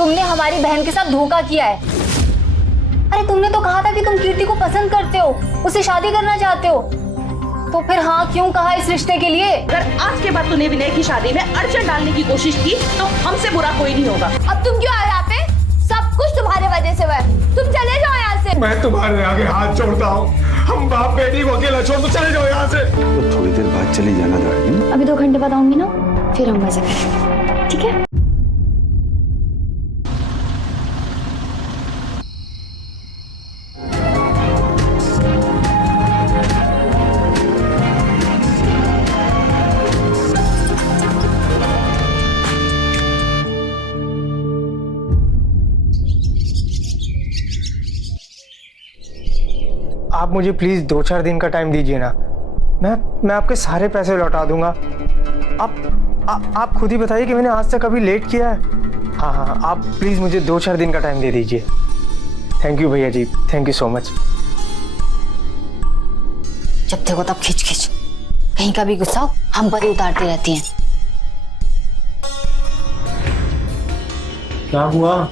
तुमने हमारी बहन के साथ धोखा किया है। अरे तुमने तो कहा था कि तुम कीर्ति को पसंद करते हो, उससे शादी करना चाहते हो, तो फिर हाँ क्यों कहा इस रिश्ते के लिए? अगर आज के बाद तूने विनय की शादी में अड़चन डालने की कोशिश की तो हमसे बुरा कोई नहीं होगा। अब तुम क्यों आए यहाँ पे? सब कुछ तुम्हारे वजह से हुआ है। तुम चले जाओ यहाँ से। मैं तुम्हारे आगे हाथ जोड़ता हूँ, हम बाप बेटी को अकेला छोड़ दो, चले जाओ यहाँ से। तो थोड़ी देर बाद चली जाना था। अभी 2 घंटे बाद आऊंगी ना, फिर हम मजे करेंगे, ठीक है? आप मुझे प्लीज 2-4 दिन का टाइम दीजिए ना, मैं आपके सारे पैसे लौटा दूंगा। आप खुद ही बताइए कि मैंने आज तक कभी लेट किया है? हाँ, आप प्लीज मुझे 2-4 दिन का टाइम दे दीजिए। थैंक यू भैया जी, थैंक यू सो मच। जब देखो तब खिंच खिंच, कहीं का भी गुस्सा हो हम पर ही उतारती रहती हैं। क्या हुआ?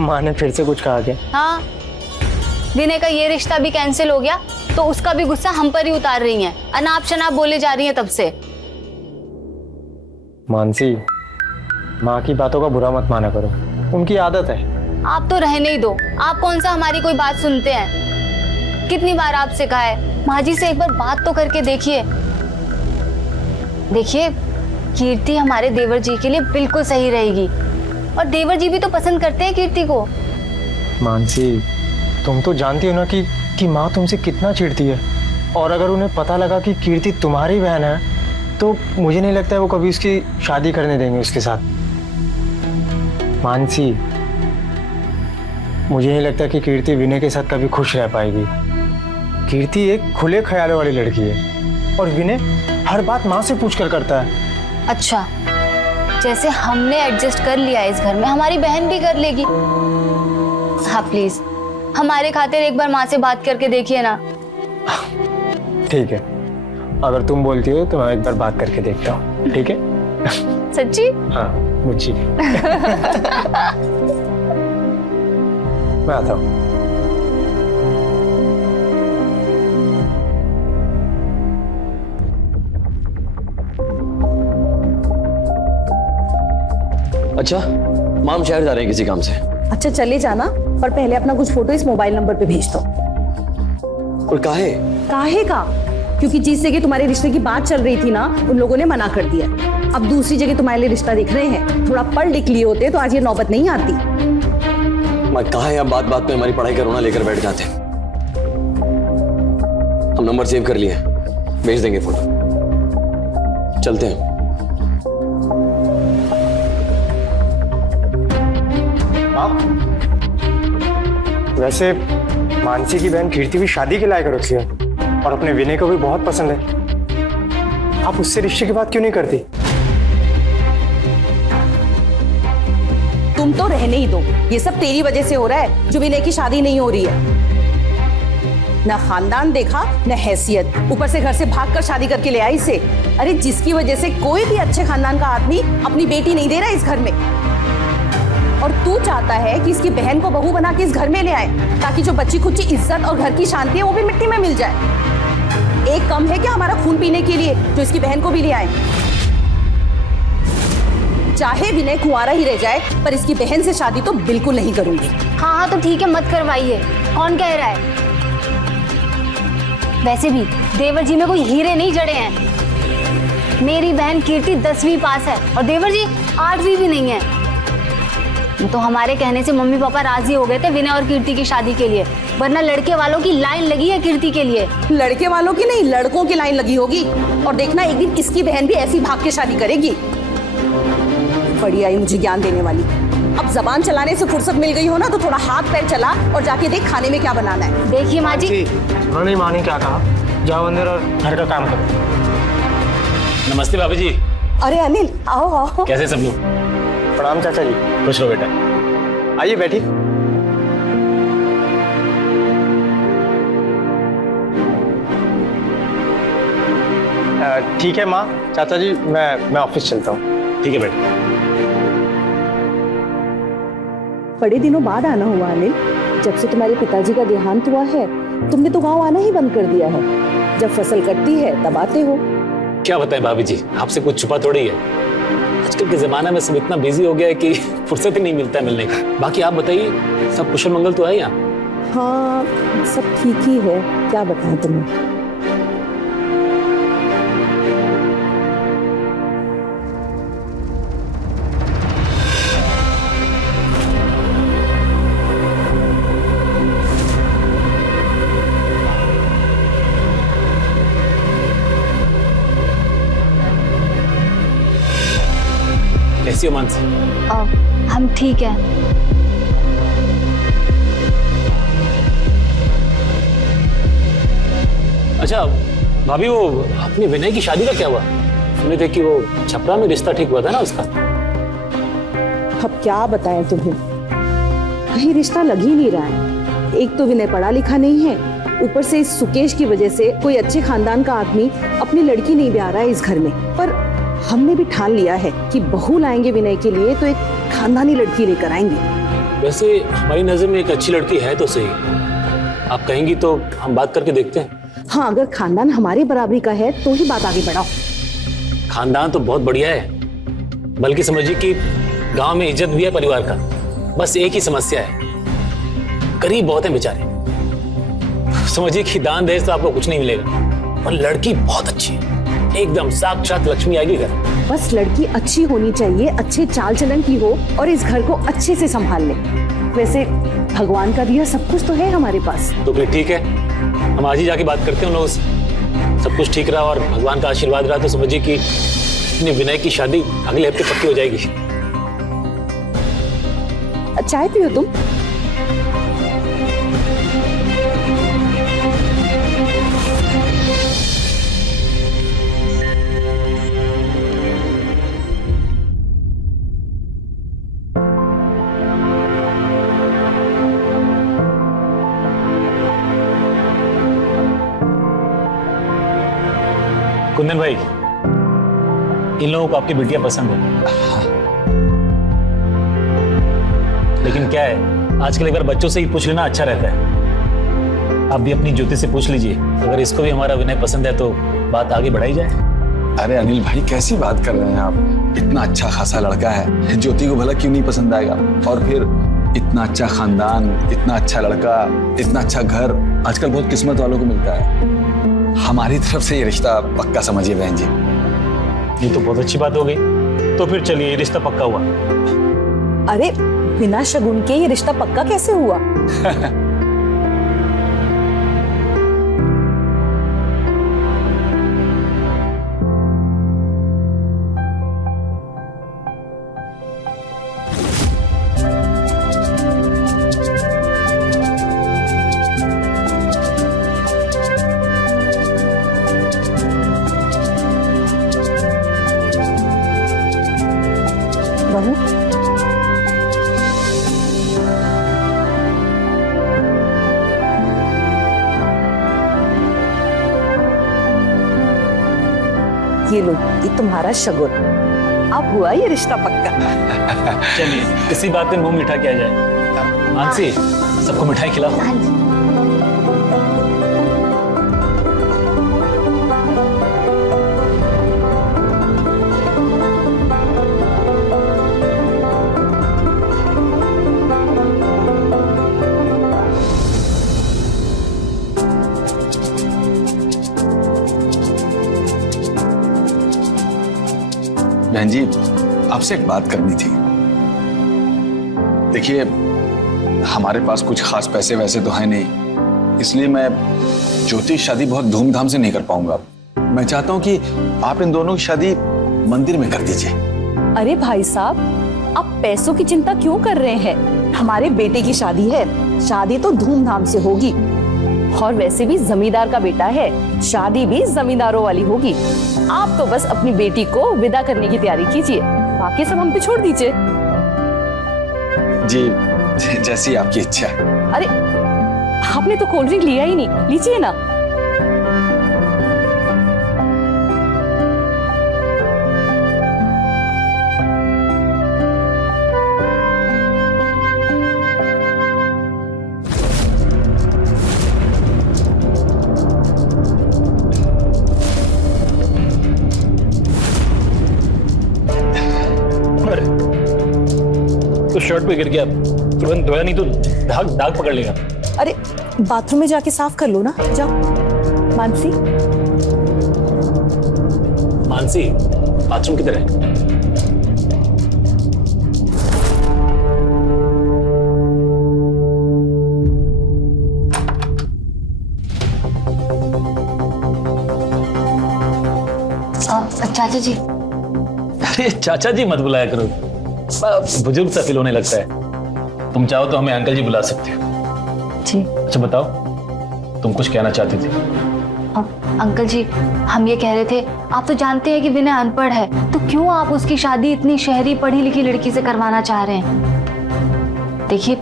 माँ ने फिर से कुछ कहा क्या? हाँ, विनय का ये रिश्ता भी कैंसिल हो गया तो उसका भी गुस्सा हम पर ही उतार रही हैं। अनाप शनाप बोले जा रही हैं तब से। मानसी, माँ की बातों का बुरा मत माना करो, उनकी आदत है। आप तो रहने ही दो, आप कौन सा हमारी कोई बात सुनते हैं? कितनी बार आपसे कहा है माँ जी से एक बार बात तो करके देखिए। देखिए, कीर्ति हमारे देवर जी के लिए बिल्कुल सही रहेगी और देवर जी भी तो पसंद करते हैं कीर्ति को। मानसी, तुम तो जानती हो ना कि माँ तुमसे कितना चिढ़ती है, और अगर उन्हें पता लगा कि कीर्ति तुम्हारी बहन है तो मुझे नहीं लगता है वो कभी उसकी शादी करने देंगे उसके साथ। मानसी, मुझे नहीं लगता कि कीर्ति विनय के साथ कभी खुश रह पाएगी। कीर्ति एक खुले ख्यालों वाली लड़की है और विनय हर बात माँ से पूछ कर करता है। अच्छा, जैसे हमने एडजस्ट कर लिया है इस घर में, हमारी बहन भी कर लेगी। हाँ प्लीज, हमारे खातिर एक बार माँ से बात करके देखिए ना। ठीक है, अगर तुम बोलती हो तो मैं एक बार बात करके देखता हूँ, ठीक है? सच्ची? हाँ, मुझे मैं आता हूँ। अच्छा, माम शहर जा रहे हैं किसी काम से। अच्छा चले जाना, पर पहले अपना कुछ फोटो इस मोबाइल नंबर पे भेज दो। और काहे? काहे का? क्योंकि जिस जगह तुम्हारे रिश्ते की बात चल रही थी ना, उन लोगों ने मना कर दिया। अब दूसरी जगह तुम्हारे लिए रिश्ता देख रहे हैं। थोड़ा पढ़ लिख लिए होते तो आज ये नौबत नहीं आती। मैं कहा है, बात बात में हमारी पढ़ाई का रोना लेकर बैठ जाते। हम नंबर सेव कर लिए, भेज देंगे फोटो। चलते हैं। वैसे मानसी की बहन कीर्ति भी शादी के लायक रखी है और अपने विनय को भी बहुत पसंद है। आप उससे रिश्ते की बात क्यों नहीं करती? तुम तो रहने ही दो, ये सब तेरी वजह से हो रहा है जो विनय की शादी नहीं हो रही है। न खानदान देखा न हैसियत, ऊपर से घर से भागकर शादी करके ले आई इसे। अरे जिसकी वजह से कोई भी अच्छे खानदान का आदमी अपनी बेटी नहीं दे रहा इस घर में, और तू चाहता है कि इसकी बहन को बहू बना के इस घर में ले आए ताकि जो बच्ची खुच्ची इज्जत और घर की शांति है वो भी मिट्टी में मिल जाए। एक कम है क्या हमारा खून पीने के लिए जो इसकी बहन को भी ले आए? चाहे विनय कुंवारा ही रह जाए पर इसकी बहन से शादी तो बिल्कुल नहीं करूंगी। हाँ हाँ तो ठीक है, मत करवाइए, कौन कह रहा है? वैसे भी देवर जी में कोई हीरे नहीं जड़े हैं। मेरी बहन कीर्ति 10वीं पास है और देवर जी 8वीं भी नहीं है। तो हमारे कहने से मम्मी पापा राजी हो गए थे विनय और कीर्ति की शादी के लिए, वरना लड़के वालों की लाइन लगी है कीर्ति के लिए। लड़के वालों की नहीं, लड़कों की लाइन लगी होगी। और देखना एक दिन इसकी बहन भी ऐसी भाग के शादी करेगी। बड़ी आई मुझे ज्ञान देने वाली। अब जबान चलाने से फुर्सत मिल गई हो ना तो थोड़ा हाथ पैर चला और जाके देख खाने में क्या बनाना है। देखिए माँ जी, उन्होंने माँ ने क्या कहा, जाओ अंदर और घर का काम करो। नमस्ते भाभी जी। अरे अनिल, आओ आओ। कैसे सब लोग? प्रणाम चाचा जी। खुश रहो बेटा। आइए बैठिए। ठीक है माँ, चाचा जी मैं ऑफिस चलता हूँ। ठीक है बेटा। बड़े दिनों बाद आना हुआ अनिल। जब से तुम्हारे पिताजी का देहांत हुआ है तुमने तो गांव आना ही बंद कर दिया है। जब फसल कटती है तब आते हो। क्या बताएं भाभी जी, आपसे कुछ छुपा थोड़ी है। आजकल के जमाने में सब इतना बिजी हो गया है कि फुर्सत ही नहीं मिलता है मिलने का। बाकी आप बताइए, सब कुशल मंगल तो है यहाँ? हाँ सब ठीक ही है, क्या बताएं तुम्हें। कैसी हो मानसी? हम ठीक है। अच्छा भाभी, वो अपने विनय की शादी का क्या हुआ? सुने थे कि वो छपरा में रिश्ता ठीक हुआ था ना उसका। अब क्या बताएं तुम्हें, कहीं रिश्ता लग ही नहीं रहा है। एक तो विनय पढ़ा लिखा नहीं है, ऊपर से इस सुकेश की वजह से कोई अच्छे खानदान का आदमी अपनी लड़की नहीं ब्याह रहा है इस घर में। पर हमने भी ठान लिया है कि बहू लाएंगे विनय के लिए तो एक खानदानी लड़की लेकर आएंगे। वैसे हमारी नजर में एक अच्छी लड़की है तो सही, आप कहेंगी तो हम बात करके देखते हैं। हाँ अगर खानदान हमारी बराबरी का है तो ही बात आगे बढ़ाओ। खानदान तो बहुत बढ़िया है, बल्कि समझिए कि गांव में इज्जत भी है परिवार का। बस एक ही समस्या है, गरीब बहुत है बेचारे। समझिए कि दान दहेज तो आपको कुछ नहीं मिलेगा, और लड़की बहुत अच्छी है, एकदम साक्षात लक्ष्मी आएगी घर। बस लड़की अच्छी होनी चाहिए, अच्छे चाल चलन की हो और इस घर को अच्छे से संभाल ले। वैसे भगवान का दिया सब कुछ तो है हमारे पास। तो फिर ठीक है, हम आज ही जाके बात करते हैं उन लोगों से। सब कुछ ठीक रहा और भगवान का आशीर्वाद रहा तो समझिए कि अपने विनय की शादी अगले हफ्ते पक्की हो जाएगी। चाय पियो तुम। कुंदन भाई, इन लोगों को आपकी बिटिया पसंद है, लेकिन क्या है आजकल एक बार बच्चों से ही पूछ लेना अच्छा रहता है। आप भी अपनी ज्योति से पूछ लीजिए, अगर इसको भी हमारा विनय पसंद है तो बात आगे बढ़ाई जाए। अरे अनिल भाई कैसी बात कर रहे हैं आप? इतना अच्छा खासा लड़का है, ज्योति को भला क्यों नहीं पसंद आएगा? और फिर इतना अच्छा खानदान, इतना अच्छा लड़का, इतना अच्छा घर आजकल बहुत किस्मत वालों को मिलता है। हमारी तरफ से ये रिश्ता पक्का समझिए बहन जी। ये तो बहुत अच्छी बात हो गई। तो फिर चलिए, ये रिश्ता पक्का हुआ। अरे बिना शगुन के ये रिश्ता पक्का कैसे हुआ? बहू ये लो, ये तुम्हारा शगुन। अब हुआ ये रिश्ता पक्का। चलिए इसी बात में मुंह मीठा किया जाए। मानसी, सबको मिठाई खिलाओ। हाँ जी। बहन जी आपसे एक बात करनी थी। देखिए हमारे पास कुछ खास पैसे वैसे तो है नहीं, इसलिए मैं ज्योति की शादी बहुत धूमधाम से नहीं कर पाऊंगा। मैं चाहता हूं कि आप इन दोनों की शादी मंदिर में कर दीजिए। अरे भाई साहब, आप पैसों की चिंता क्यों कर रहे हैं? हमारे बेटे की शादी है, शादी तो धूमधाम से होगी। और वैसे भी जमींदार का बेटा है, शादी भी जमींदारों वाली होगी। आप तो बस अपनी बेटी को विदा करने की तैयारी कीजिए, बाकी सब हम पे छोड़ दीजिए। जी जैसी आपकी इच्छा। अरे आपने तो कोल्ड ड्रिंक लिया ही नहीं, लीजिए ना। तो शर्ट पे गिर गया, तुरंत धोया नहीं तो दाग दाग पकड़ लेगा। अरे बाथरूम में जाके साफ कर लो ना, जाओ। मानसी, मानसी, बाथरूम किधर है? चाचा जी, अरे चाचा जी मत बुलाया करो, बुजुर्ग सा फील होने लगता है। तुम चाहो तो हमें अंकल जी बुला सकते हो। जी। अच्छा बताओ, तुम कुछ कहना चाहती थी? अंकल जी, हम ये कह रहे थे, आप तो जानते हैं कि विनय अनपढ़ है, तो क्यों आप उसकी शादी इतनी शहरी पढ़ी लिखी लड़की से करवाना चाह रहे हैं? देखिए,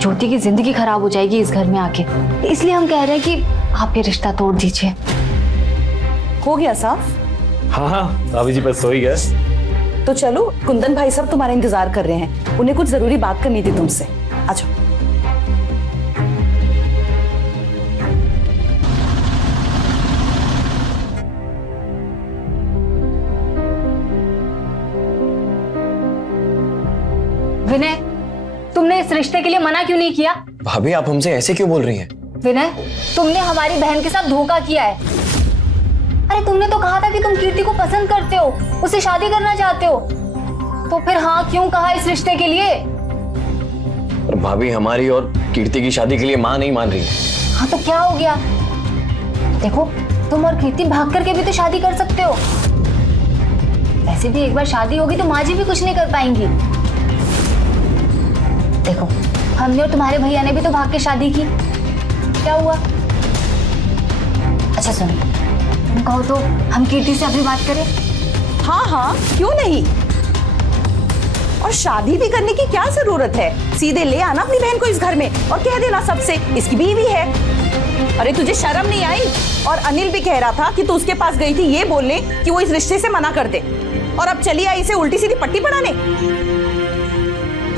ज्योति की जिंदगी खराब हो जाएगी इस घर में आके, इसलिए हम कह रहे हैं कि आप ये रिश्ता तोड़ दीजिए। हो गया साफ? हाँ हाँ, भाभी जी बस हो ही गया। तो चलो, कुंदन भाई सब तुम्हारा इंतजार कर रहे हैं, उन्हें कुछ जरूरी बात करनी थी तुमसे। आ जाओ। विनय, तुमने इस रिश्ते के लिए मना क्यों नहीं किया? भाभी आप हमसे ऐसे क्यों बोल रही हैं? विनय, तुमने हमारी बहन के साथ धोखा किया है। अरे तुमने तो कहा था कि तुम कीर्ति को पसंद करते हो, उससे शादी करना चाहते हो, तो फिर हाँ क्यों कहा इस रिश्ते के लिए? और भाभी हमारी और कीर्ति की शादी के लिए माँ नहीं मान रही है। हाँ तो क्या हो गया? देखो, तुम और कीर्ति भाग करके भी तो शादी कर सकते हो। वैसे भी एक बार शादी होगी तो माँ जी भी कुछ नहीं कर पाएंगी। देखो, हमने और तुम्हारे भैया ने भी तो भाग के शादी की, क्या हुआ? अच्छा सुनो, तुम कहो तो हम कीर्ति से अभी बात करें? हाँ हाँ, क्यों नहीं। और शादी भी करने की क्या जरूरत है? सीधे ले आना अपनी बहन को इस घर में और कह देना सबसे इसकी बीवी है। अरे तुझे शर्म नहीं आई? और अनिल भी कह रहा था कि तू उसके पास गई थी ये बोलने कि वो इस रिश्ते से मना कर दे, और अब चली आई इसे उल्टी सीधी पट्टी पढ़ाने।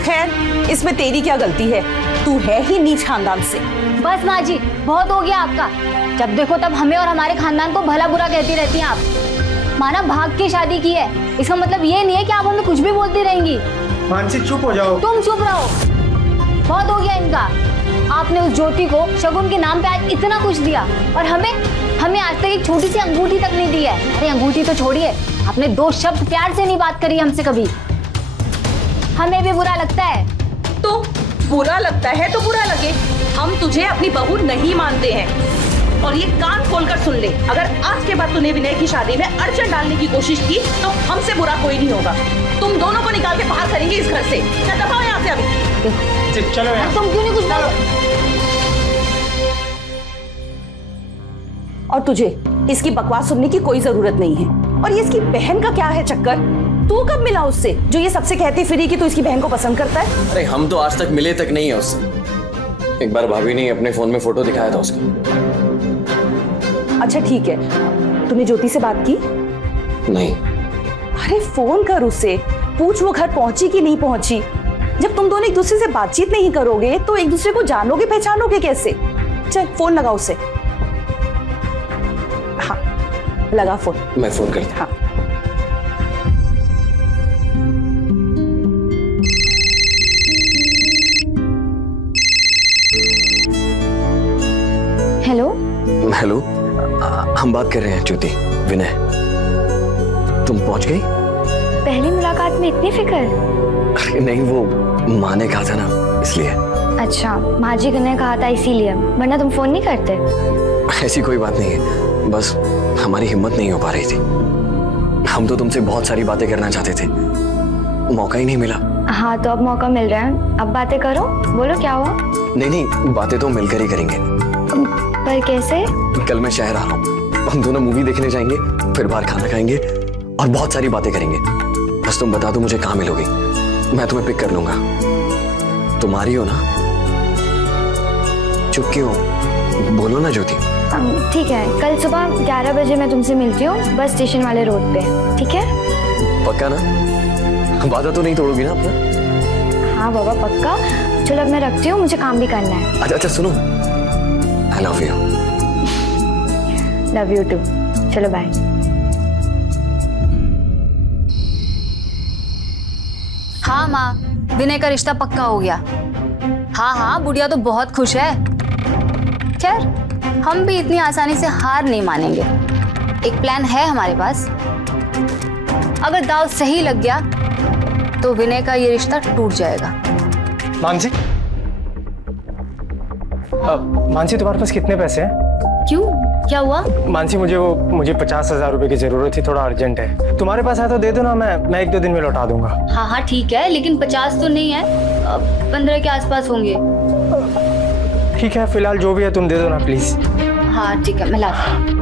खैर, इसमें तेरी क्या गलती है? तू है ही नीच खानदान से। बस माँ जी, बहुत हो गया आपका। जब देखो तब हमें और हमारे खानदान को भला बुरा कहती रहती हैं आप। माना भाग के शादी की है, इसका मतलब ये नहीं है कि आप हमें कुछ भी बोलती रहेंगी। मानसी चुप हो जाओ। तुम चुप रहो, बहुत हो गया इनका। आपने उस ज्योति को शगुन के नाम पे आज इतना कुछ दिया, और हमें आज तक एक छोटी सी अंगूठी तक नहीं दी है। अरे अंगूठी तो छोड़िए, आपने 2 शब्द प्यार से नहीं बात करी हमसे कभी। हमें भी बुरा लगता है। तो बुरा लगता है तो बुरा लगे, हम तुझे अपनी बहू नहीं मानते हैं। और ये कान खोलकर सुन ले, अगर आज के बाद तूने विनय की शादी में अड़चन डालने की कोशिश की तो हमसे बुरा कोई नहीं होगा। तुम दोनों को निकाल के बाहर करेंगे इस घर से। क्या दबाओ यहाँ से अभी। चलो यार। तुम क्यों नहीं कुछ बोलो? और तुझे इसकी बकवास सुनने की कोई जरूरत नहीं है। और ये इसकी बहन का क्या है चक्कर? तू कब मिला उससे जो ये सबसे कहती फिरी कि तू इसकी बहन को पसंद करता है? अरे हम तो आज तक मिले तक नहीं है उससे। एक बार भाभी ने अपने फोन में फोटो दिखाया था उसका। अच्छा ठीक है, तूने ज्योति से बात की? नहीं। अरे फोन कर उससे, पूछ वो घर पहुंची कि नहीं पहुंची। जब तुम दोनों एक दूसरे से बातचीत नहीं करोगे तो एक दूसरे को जानोगे पहचानोगे कैसे? चल फोन लगा उससे। हाँ लगा फोन। मैं फोन करता। हाँ हेलो। हेलो, हम बात कर रहे हैं ज्योति, विनय। तुम पहुंच गई? पहली मुलाकात में इतनी फिक्र? अरे नहीं, वो माँ ने कहा था ना, इसलिए। अच्छा, माँ जी ने कहा था इसीलिए, वरना तुम फोन नहीं करते? ऐसी कोई बात नहीं है, बस हमारी हिम्मत नहीं हो पा रही थी। हम तो तुमसे बहुत सारी बातें करना चाहते थे, मौका ही नहीं मिला। हाँ तो अब मौका मिल रहा है, अब बातें करो। बोलो क्या हुआ? नहीं, बातें तो मिलकर ही करेंगे। पर कैसे? कल मैं शहर आ रहा हूँ, हम दोनों मूवी देखने जाएंगे, फिर बाहर खाना खाएंगे और बहुत सारी बातें करेंगे। बस तुम बता दो मुझे कहाँ मिलोगी, मैं तुम्हें पिक कर लूंगा। तुम्हारी हो ना? चुप क्यों? बोलो ना ज्योति। ठीक है, कल सुबह 11 बजे मैं तुमसे मिलती हूँ, बस स्टेशन वाले रोड पे, ठीक है? पक्का ना? वादा तो नहीं तोड़ोगी ना अपना? हाँ बाबा पक्का। चलो अब मैं रखती हूँ, मुझे काम भी करना है। अच्छा सुनो, I love you. Love you too. चलो बाय। हाँ माँ, विनय का रिश्ता पक्का हो गया। हाँ हाँ, बुढ़िया तो बहुत खुश है। खैर, हम भी इतनी आसानी से हार नहीं मानेंगे। एक प्लान है हमारे पास। अगर दाव सही लग गया तो विनय का ये रिश्ता टूट जाएगा। मानसी, मानसी तुम्हारे पास कितने पैसे हैं? क्यों, क्या हुआ? मानसी, मुझे 50,000 रुपए की जरूरत थी, थोड़ा अर्जेंट है। तुम्हारे पास है तो दे दो ना, मैं 1-2 दिन में लौटा दूंगा। हाँ हाँ ठीक है, लेकिन 50 तो नहीं है, 15 के आसपास होंगे। ठीक है, फिलहाल जो भी है तुम दे दो ना प्लीज। हाँ ठीक है, मैं लाती हूँ।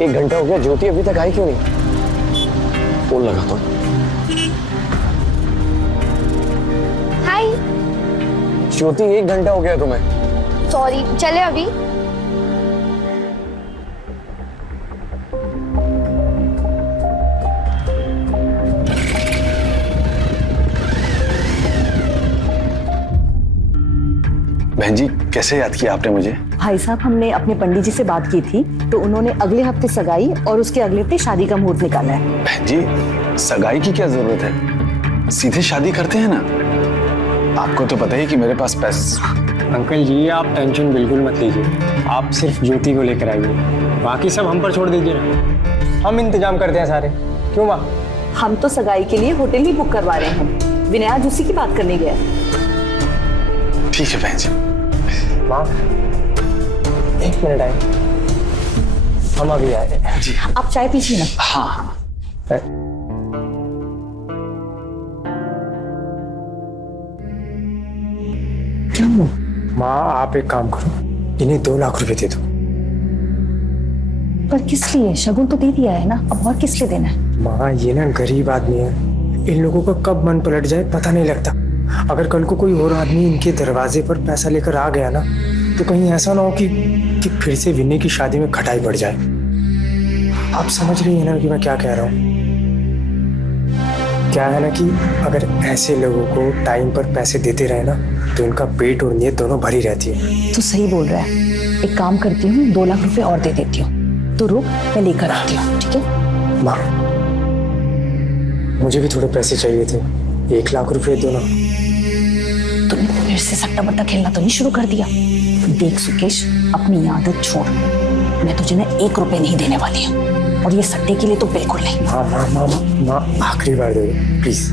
एक घंटा हो गया, ज्योति अभी तक आई क्यों नहीं? फोन लगाता हूँ। हाय। ज्योति, 1 घंटा हो गया तुम्हें। सॉरी, चले अभी? बहन जी, कैसे याद किया आपने मुझे? भाई साहब, हमने अपने पंडित जी से बात की थी तो उन्होंने अगले हफ्ते सगाई और उसके अगले हफ्ते शादी का मुहूर्त निकाला है। बहन जी, सगाई की क्या जरूरत है, सीधे शादी करते हैं ना। आपको तो पता ही कि मेरे पास पैसे। अंकल जी, आप टेंशन बिल्कुल मत लीजिए, आप सिर्फ ज्योति को लेकर आइए, बाकी सब हम पर छोड़ दीजिए ना, हम इंतजाम करते हैं सारे। क्यों माँ? हम तो सगाई के लिए होटल ही बुक करवा रहे हैं। विनय आज उसी की बात करने गया। ठीक है बहन जी। माँ, 1 मिनट आए, हम अभी आए। जी आप चाय पीजिए ना। हाँ हाँ। क्या माँ, आप एक काम करो, इन्हें 2 लाख रुपए दे दो। पर किस लिए? शगुन तो दे दिया है ना, अब और किस लिए देना है? माँ, ये ना गरीब आदमी है, इन लोगों का कब मन पलट जाए पता नहीं लगता। अगर कल को कोई और आदमी इनके दरवाजे पर पैसा लेकर आ गया ना, तो कहीं ऐसा ना हो कि फिर से विनय की शादी में खटाई बढ़ जाए। आप समझ रही है ना कि मैं क्या कह रहा हूँ? क्या है ना कि अगर ऐसे लोगों को टाइम पर पैसे देते रहे ना, तो इनका पेट और नीयत दोनों भरी रहती है। तो सही बोल रहा है। एक काम करती हूँ, 2 लाख रुपए और दे देती हूँ। तो रुक, मैं लेकर आती हूँ, ठीक है? माँ, मुझे भी थोड़े पैसे चाहिए थे, 1 लाख रुपए दो ना। तुमने फिर से सट्टा बट्टा खेलना तो नहीं शुरू कर दिया? देख सुकेश, अपनी आदत छोड़। मैं तुझे ना 1 रुपए नहीं देने वाली हूँ, और ये सट्टे के लिए तो बिल्कुल नहीं। माँ माँ माँ माँ, आखिरी बार दे दो प्लीज।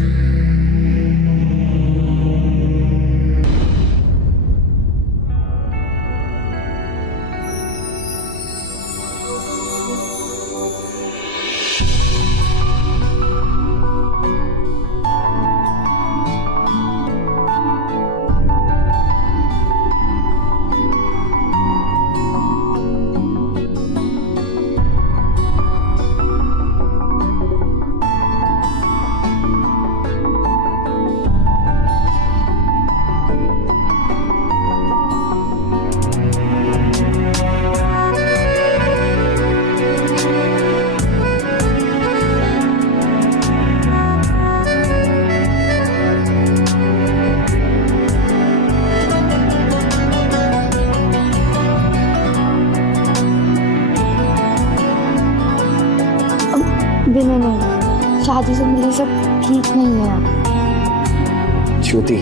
विनय नहीं, शादी से मिले सब ठीक नहीं है। ज्योति,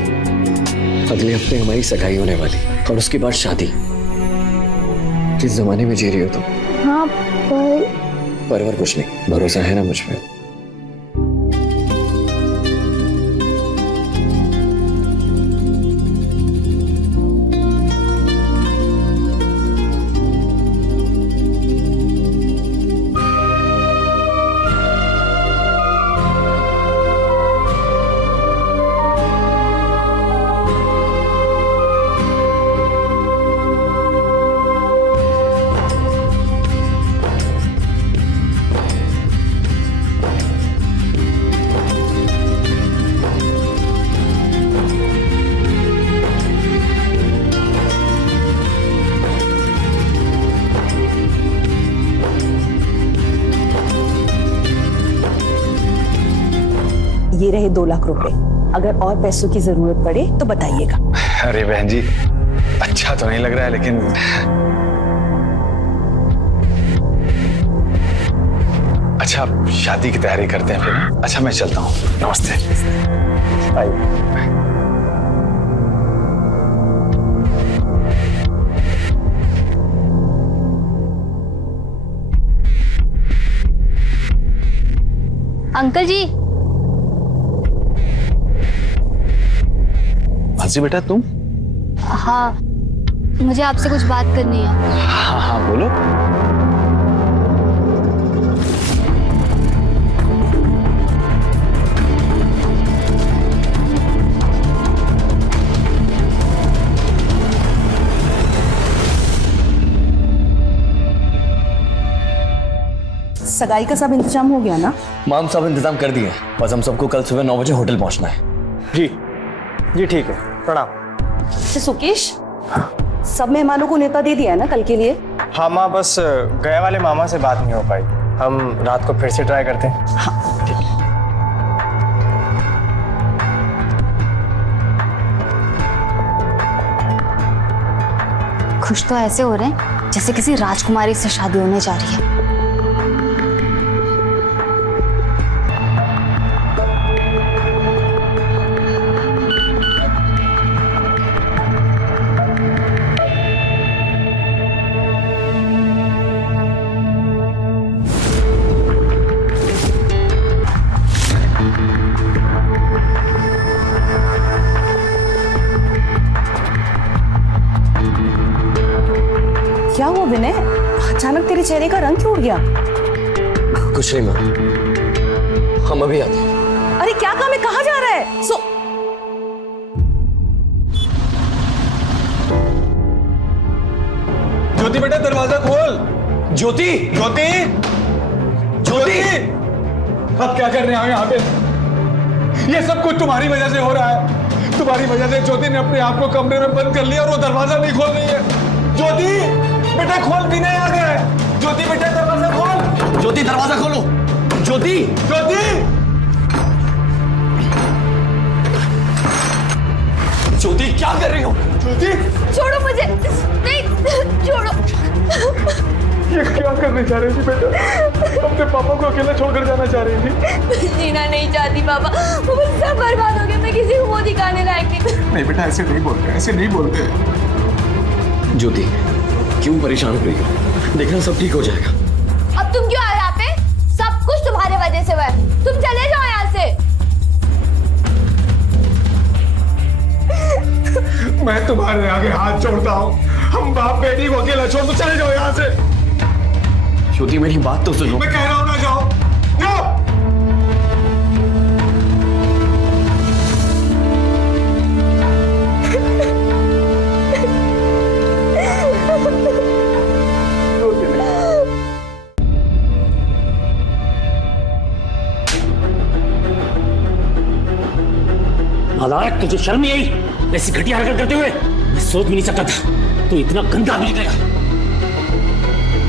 अगले हफ्ते हमारी सगाई होने वाली और उसके बाद शादी। किस जमाने में जी रही हो तुम? हाँ, पर कुछ नहीं, भरोसा है ना मुझ पे? ये रहे 2 लाख रुपए। अगर और पैसों की जरूरत पड़े तो बताइएगा। अरे बहन जी, अच्छा तो नहीं लग रहा है, लेकिन अच्छा आप शादी की तैयारी करते हैं फिर। अच्छा मैं चलता हूँ, नमस्ते। आइए। अंकल जी, मानसी बेटा तुम? हाँ मुझे आपसे कुछ बात करनी है। हाँ हाँ बोलो। सगाई का सब इंतजाम हो गया ना? माम सब इंतजाम कर दिए, बस हम सबको कल सुबह 9 बजे होटल पहुंचना है। जी जी ठीक है, प्रणाम। अच्छा सुकेश, सब मेहमानों को न्योता दे दिया है ना कल के लिए? हाँ माँ, बस गए वाले मामा से बात नहीं हो पाई। हम रात को फिर से ट्राई करते हैं। खुश तो ऐसे हो रहे हैं जैसे किसी राजकुमारी से शादी होने जा रही है। क्या हुआ विनय, अचानक तेरे चेहरे का रंग क्यों उड़ गया? कुछ नहीं माम, हम अभी आते हैं। अरे क्या काम है, कहाँ जा रहा है? ज्योति बेटा दरवाजा खोल। ज्योति, ज्योति, ज्योति, अब क्या कर रहे हैं यहाँ पे? ये सब कुछ तुम्हारी वजह से हो रहा है। तुम्हारी वजह से ज्योति ने अपने आप को कमरे में बंद कर लिया और वो दरवाजा नहीं खोल रही है। ज्योति बेटा खोल, विनय आ गया है। ज्योति बेटा दरवाजा खोल। ज्योति दरवाजा खोलो। ज्योति, ज्योति, ज्योति क्या कर रही हो? ज्योति, छोड़ो मुझे, नहीं छोड़ो। ये क्या करने जा रही थी बेटा? अपने पापा को अकेला छोड़कर जाना चाह रही थी। जीना नहीं चाहती पापा, वो मुझसे सब बर्बाद हो गया। मैं किसी को मुंह दिखाने लायक नहीं। नहीं बेटा ऐसे नहीं बोलते, ऐसे नहीं बोलते। ज्योति क्यों परेशान हो रही हो? देखना सब ठीक हो जाएगा। अब तुम क्यों आए यहाँ पे? सब कुछ तुम्हारे वजह से हुआ है। तुम चले जाओ यहाँ से। मैं तुम्हारे आगे हाथ जोड़ता हूँ। हम बाप बेटी को अकेला छोड़ दो, चले जाओ यहाँ से। ज्योति मेरी बात तो सुनो। मैं कह रहा हूँ ना जाओ, जाओ। नालायक, तुझे शर्म नहीं आई ऐसी घटिया हरकत करते हुए? मैं सोच भी नहीं सकता था तू इतना गंदा आदमी निकलेगा।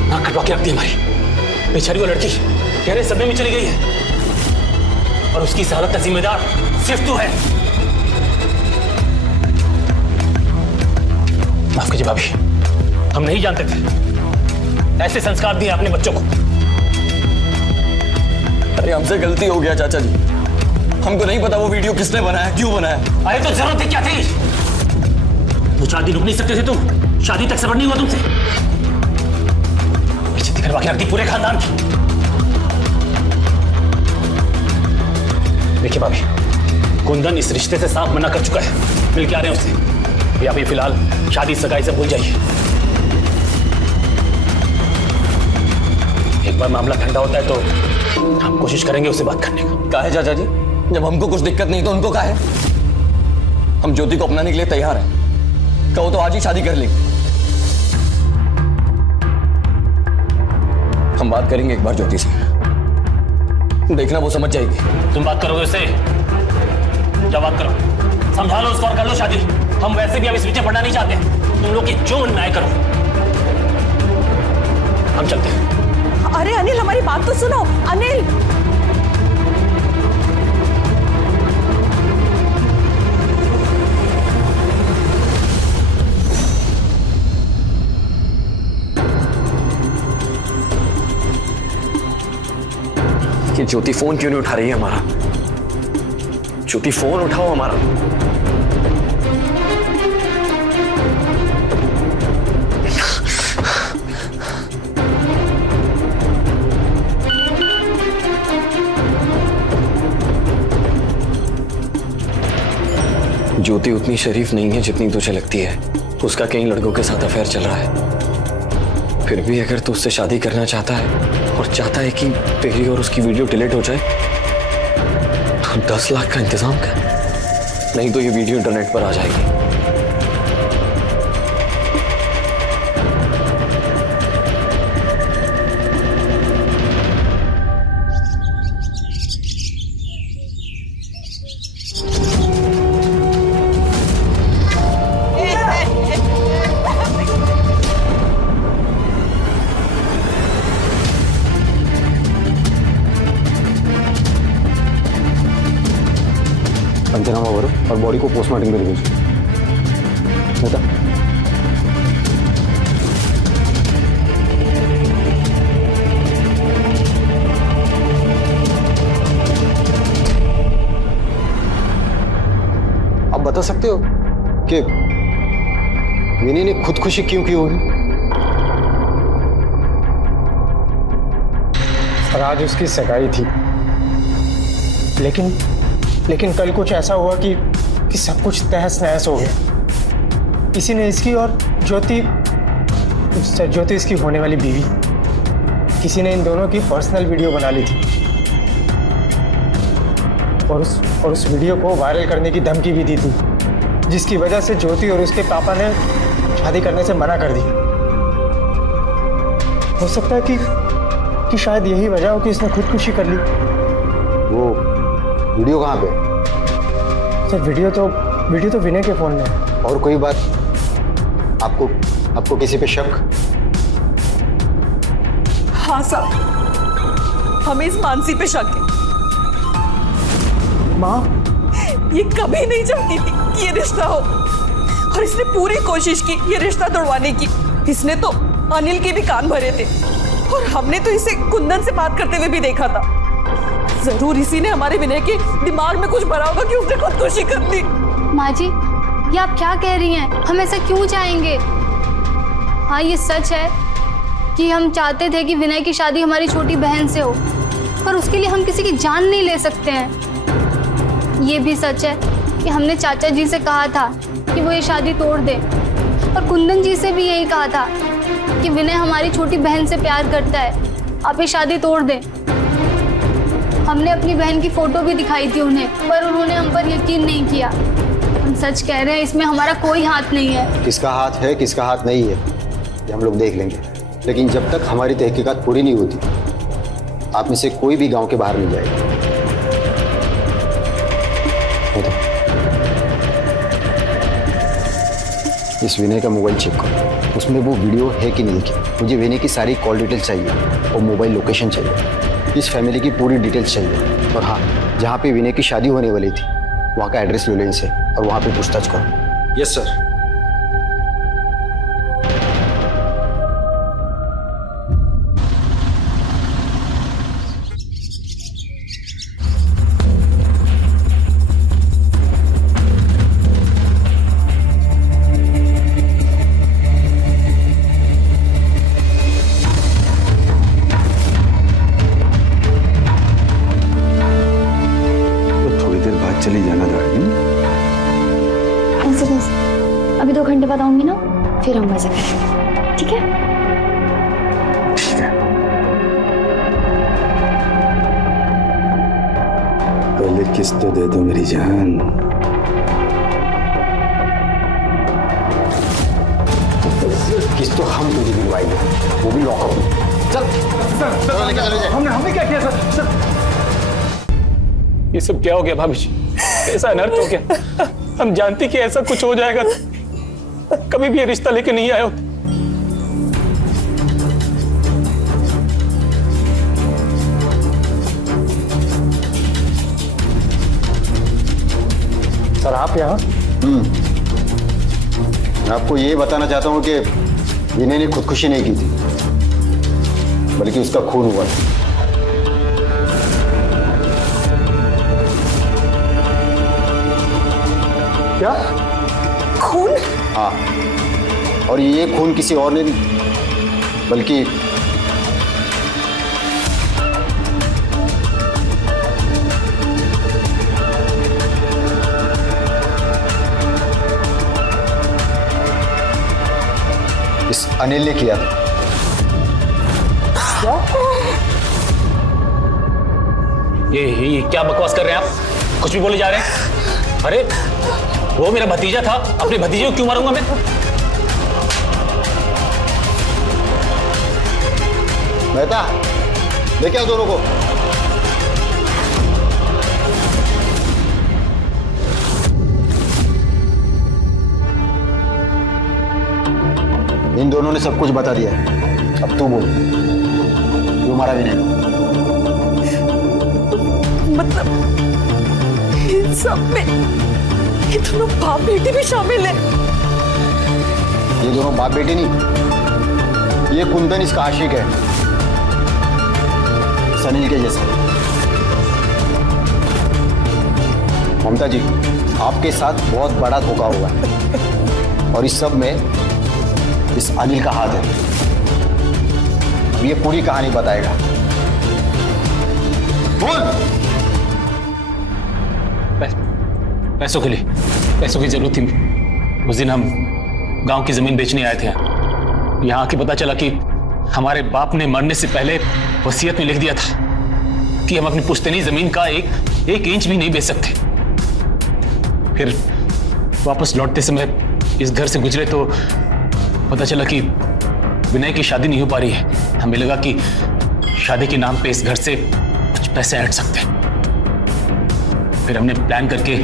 नाक कटवा के रखती हमारी बेचारी वो लड़की गहरे सदमे में चली गई है और उसकी इस हालत का जिम्मेदार सिर्फ तू है। माफ कीजिए भाभी, हम नहीं जानते थे ऐसे संस्कार दिए अपने बच्चों को। अरे हमसे गलती हो गया चाचा जी, हमको नहीं पता वो वीडियो किसने बनाया, क्यों बनाया। अरे तो जरूरत क्या थी? तो 4 दिन रुक नहीं सकते थे तुम? शादी तक सबर नहीं हुआ तुमसे? बेइज्जती करवा के रख दी पूरे खानदान की। देखिए भाभी, कुंदन इस रिश्ते से साफ मना कर चुका है। मिल के आ रहे हैं उससे। अभी फिलहाल शादी सगाई से भूल जाइए। एक बार मामला ठंडा होता है तो हम कोशिश करेंगे उससे बात करने का। कहा है चाचा जी, जब हमको कुछ दिक्कत नहीं तो उनको कहा है। हम ज्योति को अपनाने के लिए तैयार हैं। कहो तो आज ही शादी कर लेंगे। हम बात करेंगे एक बार ज्योति से, देखना वो समझ जाएगी। तुम बात करोगे उससे? जब बात करो, समझा लो उसको और कर लो शादी। हम वैसे भी अब इस पीछे पड़ना नहीं चाहते। तुम लोग की जो मन में आए करो। हम चलते हैं। अरे अनिल, हमारी बात तो सुनो। अनिल, ज्योति फोन क्यों नहीं उठा रही है हमारा? ज्योति फोन उठाओ हमारा। ज्योति उतनी शरीफ नहीं है जितनी तुझे लगती है। उसका कई लड़कों के साथ अफेयर चल रहा है। फिर भी अगर तू उससे शादी करना चाहता है और चाहता है कि तेरी और उसकी वीडियो डिलीट हो जाए, तो 10 लाख का इंतजाम कर, नहीं तो ये वीडियो इंटरनेट पर आ जाएगी। पंचनामा करो और बॉडी को पोस्टमार्टम के लिए भेजो। बता। आप बता सकते हो कि विनय ने खुदकुशी क्यों की होगी? सर, आज उसकी सगाई थी, लेकिन कल कुछ ऐसा हुआ कि सब कुछ तहस नहस हो गया। इसी ने इसकी और ज्योति इसकी होने वाली बीवी, किसी ने इन दोनों की पर्सनल वीडियो बना ली थी और उस वीडियो को वायरल करने की धमकी भी दी थी, जिसकी वजह से ज्योति और उसके पापा ने शादी करने से मना कर दी। हो सकता है कि शायद यही वजह हो कि इसने खुदकुशी कर ली। वो वीडियो कहाँ पे? सर, वीडियो तो विनय के फोन में है। और कोई बात आपको किसी पे शक? हाँ साहब, हमें इस मानसी पे शक है। माँ, ये कभी नहीं चाहती थी कि ये रिश्ता हो, और इसने पूरी कोशिश की ये रिश्ता तोड़वाने की। इसने तो अनिल के भी कान भरे थे, और हमने तो इसे कुंदन से बात करते हुए भी देखा था। जरूर इसी ने हमारे विनय के दिमाग में कुछ भरा होगा कि उसने खुदकुशी कर दी। माँ जी, ये आप क्या कह रही हैं? हम ऐसा क्यों चाहेंगे? हाँ, ये सच है कि हम चाहते थे कि विनय की शादी हमारी छोटी बहन से हो, पर उसके लिए हम किसी की जान नहीं ले सकते हैं। ये भी सच है कि हमने चाचा जी से कहा था कि वो ये शादी तोड़ दे, और कुंदन जी से भी यही कहा था कि विनय हमारी छोटी बहन से प्यार करता है, आप ये शादी तोड़ दें। हमने अपनी बहन की फोटो भी दिखाई थी उन्हें, पर उन्होंने हम पर यकीन नहीं किया। हम सच कह रहे हैं, इसमें हमारा कोई हाथ नहीं है। किसका हाथ है किसका हाथ नहीं है ये हम लोग देख लेंगे, लेकिन जब तक हमारी तहकीकात पूरी नहीं होती, आप में से कोई भी गांव के बाहर नहीं जाएगा। इस विनय का मोबाइल चेक करो, उसमें वो वीडियो है कि नहीं की। मुझे विनय की सारी कॉल डिटेल चाहिए और मोबाइल लोकेशन चाहिए। इस फैमिली की पूरी डिटेल्स चाहिए। और हाँ, जहाँ पे विनय की शादी होने वाली थी वहाँ का एड्रेस ले लो इनसे और वहाँ पे पूछताछ करो। Yes sir. चली जाना डार्लिंग। ऐसे बस अभी 2 घंटे बाद आऊंगी ना, फिर हम मजा करेंगे, ठीक है? ठीक है। पहले किस्त तो दे दो मेरी जान। किस्त तो हम तुझे दिलवाएंगे, वो भी लॉकअप में। चल हमने क्या किया सर? ये सब क्या हो गया भाभी जी? ऐसा अनर्थ हो गया। हम जानते कि ऐसा कुछ हो जाएगा, कभी भी ये रिश्ता लेके नहीं आए होते। सर, आप यहाँ? मैं आपको ये बताना चाहता हूँ कि विनय ने खुदकुशी नहीं की थी, बल्कि उसका खून हुआ था। क्या? खून? हाँ, और ये खून किसी और ने नहीं बल्कि इस अनिल ने किया था। ये क्या बकवास कर रहे हैं आप? कुछ भी बोले जा रहे हैं। अरे वो मेरा भतीजा था, अपने भतीजे को क्यों मारूंगा मैं? मेहता, लेके आओ दोनों को। इन दोनों ने सब कुछ बता दिया है। अब तू बोल, क्यों मारा विनय? मतलब इन सब में ये दोनों बाप बेटी भी शामिल है? ये दोनों बाप बेटी नहीं, ये कुंदन इसका आशिक है, सनील के जैसा। ममता जी, आपके साथ बहुत बड़ा धोखा हुआ है और इस सब में इस अनिल का हाथ है। ये पूरी कहानी बताएगा। बोल। पैसों के लिए, पैसों की जरूरत थी। उस दिन हम गांव की जमीन बेचने आए थे। यहाँ आके पता चला कि हमारे बाप ने मरने से पहले वसीयत में लिख दिया था कि हम अपनी पुश्तैनी जमीन का एक इंच भी नहीं बेच सकते। फिर वापस लौटते समय इस घर से गुजरे तो पता चला कि विनय की शादी नहीं हो पा रही है। हमें लगा कि शादी के नाम पे इस घर से कुछ पैसे हट सकते हैं। फिर हमने प्लान करके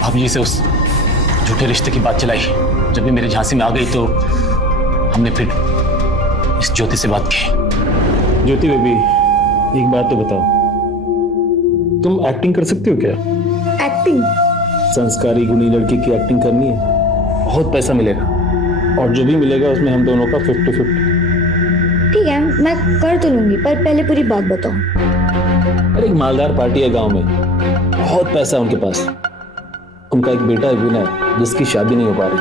भाभी से उस झूठे रिश्ते की बात चलाई। जब भी मेरे झांसी में आ गई तो हमने फिर इस ज्योति से बात की। ज्योति बेबी, एक बात तो बताओ, तुम एक्टिंग कर सकती हो क्या? एक्टिंग? संस्कारी गुणी लड़की की एक्टिंग करनी है, बहुत पैसा मिलेगा और जो भी मिलेगा उसमें हम दोनों का 50-50। ठीक है, मैं कर तो लूंगी, पर पहले पूरी बात बताओ। अरे एक मालदार पार्टी है गांव में, बहुत पैसा उनके पास। उनका एक बेटा है विनय, जिसकी शादी नहीं हो पा रही।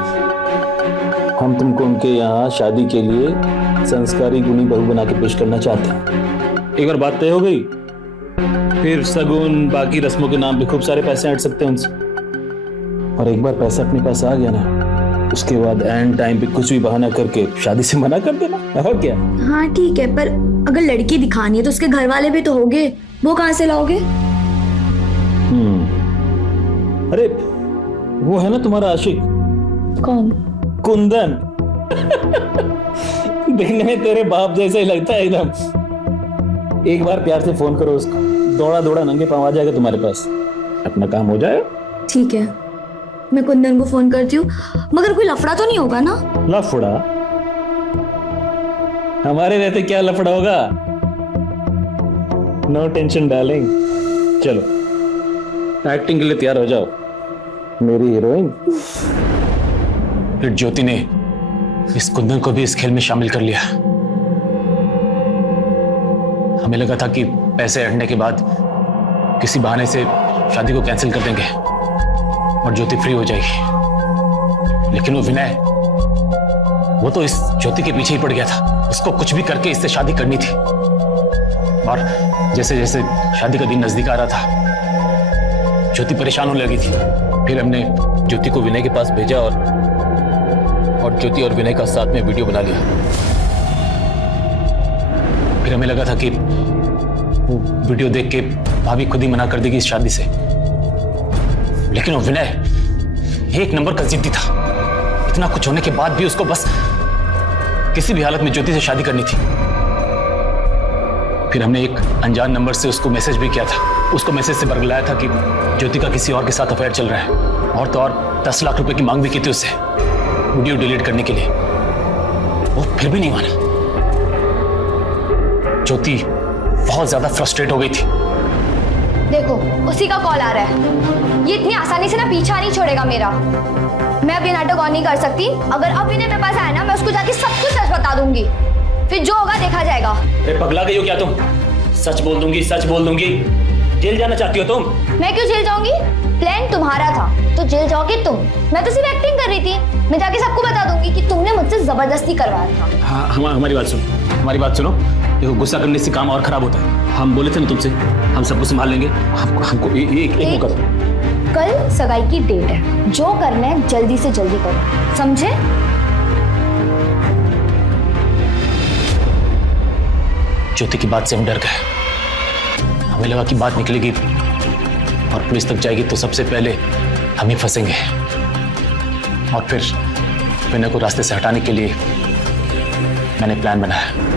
हम तुमको उनके यहाँ शादी के लिए संस्कारी गुणी बहू बना के पेश करना चाहते हैं। एक बार बात तय हो गई, फिर सगुन बाकी रस्मों के नाम पे खूब सारे पैसे हट सकते हैं उनसे। और एक बार पैसा अपने पास आ गया ना, उसके बाद एंड टाइम पे कुछ भी बहाना करके शादी से मना कर देना, और क्या? हाँ ठीक है, पर अगर लड़की दिखानी है तो उसके घर वाले भी तो होंगे, वो कहाँ से लाओगे? अरे वो है ना तुम्हारा आशिक। कौन? कुंदन। देखने में तेरे बाप जैसा ही लगता है एकदम। एक बार प्यार से फोन करो उसको, दौड़ा दौड़ा नंगे पांव आ जाएगा तुम्हारे पास, अपना काम हो जाएगा। ठीक है, मैं कुंदन को फोन करती हूँ, मगर कोई लफड़ा तो नहीं होगा ना? लफड़ा? हमारे रहते क्या लफड़ा होगा? No tension darling. चलो एक्टिंग के लिए तैयार हो जाओ मेरी हीरोइन। फिर ज्योति ने इस कुंदन को भी इस खेल में शामिल कर लिया। हमें लगा था कि पैसे हटने के बाद किसी बहाने से शादी को कैंसिल कर देंगे और ज्योति फ्री हो जाएगी। लेकिन वो विनय, वो तो इस ज्योति के पीछे ही पड़ गया था। उसको कुछ भी करके इससे शादी करनी थी। और जैसे जैसे शादी का दिन नजदीक आ रहा था, ज्योति परेशान होने लगी थी। फिर हमने ज्योति को विनय के पास भेजा और ज्योति और विनय का साथ में वीडियो बना लिया। फिर हमें लगा था कि वो वीडियो देख के भाभी खुद ही मना कर देगी इस शादी से। लेकिन वो विनय एक नंबर का जिद्दी था। इतना कुछ होने के बाद भी उसको बस किसी भी हालत में ज्योति से शादी करनी थी। फिर हमने एक अनजान नंबर से उसको मैसेज भी किया था। उसको मैसेज से बरगलाया था कि ज्योति का किसी और के साथ अफेयर चल रहा है, और तो और 10 लाख रुपए की मांग भी की थी उससे वीडियो डिलीट करने के लिए। वो फिर भी नहीं माना। ज्योति बहुत ज्यादा फ्रस्ट्रेट हो गई थी। देखो, उसी का कॉल आ रहा है। ये इतनी आसानी से ना पीछा नहीं छोड़ेगा मेरा। मैं अब ये नाटक और नहीं कर सकती। अगर अब इन्हें मेरे पास आया ना, मैं उसको जाके सब कुछ सच बता दूंगी। फिर जो होगा देखा जाएगा। पगला गई हो क्या तुम? सच बोल दूंगी, सच बोल दूंगी। जेल जाना चाहती हो तुम? मैं क्यों जेल जाऊंगी? प्लान तुम्हारा था तो जेल जाओगे तुम। मैं तो सिर्फ एक्टिंग कर रही थी। मैं जाके सबको बता दूंगी कि तुमने मुझसे जबरदस्ती करवाया था। हाँ, हमारी बात सुनो, हमारी बात सुनो। देखो, गुस्सा करने से काम और खराब होता है। हम बोले थे ना तुमसे, हम सबको संभाल लेंगे। हमको एक मौका दो। कल सगाई की डेट है, जो करना है जल्दी से जल्दी करो, समझे? ज्योति की बात से हम डर गए। हमें लगा कि बात निकलेगी और पुलिस तक जाएगी तो सबसे पहले हम ही फंसेंगे, और फिर विनय को रास्ते से हटाने के लिए मैंने प्लान बनाया।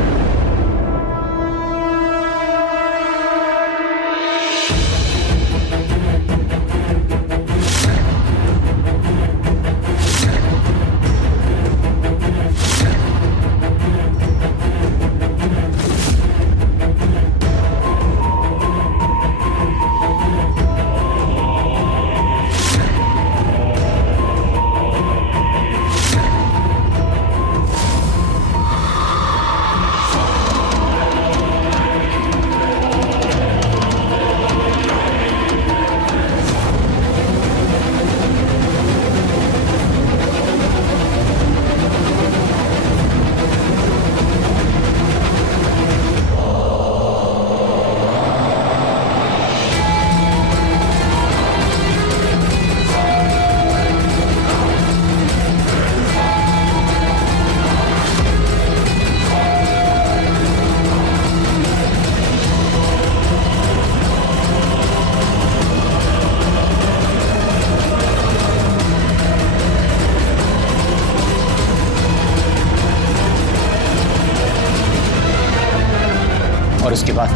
और उसके बाद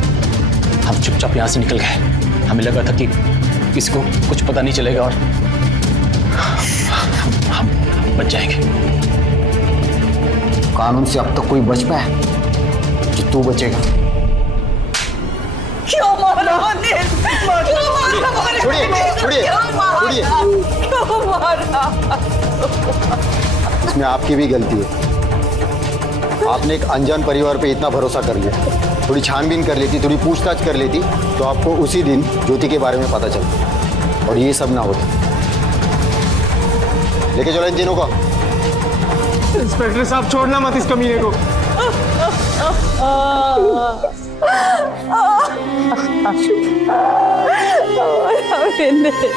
हम चुपचाप यहां से निकल गए। हमें लगा था कि किसी को कुछ पता नहीं चलेगा और हम बच जाएंगे। कानून से अब तक कोई बच पाया कि तू बचेगा? क्यों मारा अनिल? क्यों मारा? छोड़िए, छोड़िए, छोड़िए। क्यों मारा? इसमें आपकी भी गलती है। आपने एक अनजान परिवार पे इतना भरोसा कर लिया। थोड़ी छानबीन कर लेती, थोड़ी पूछताछ कर लेती तो आपको उसी दिन ज्योति के बारे में पता चलता और ये सब ना होता। लेके चलो इन तीनों को। इंस्पेक्टर साहब, छोड़ना मत इस कमीने को। अरे नहीं।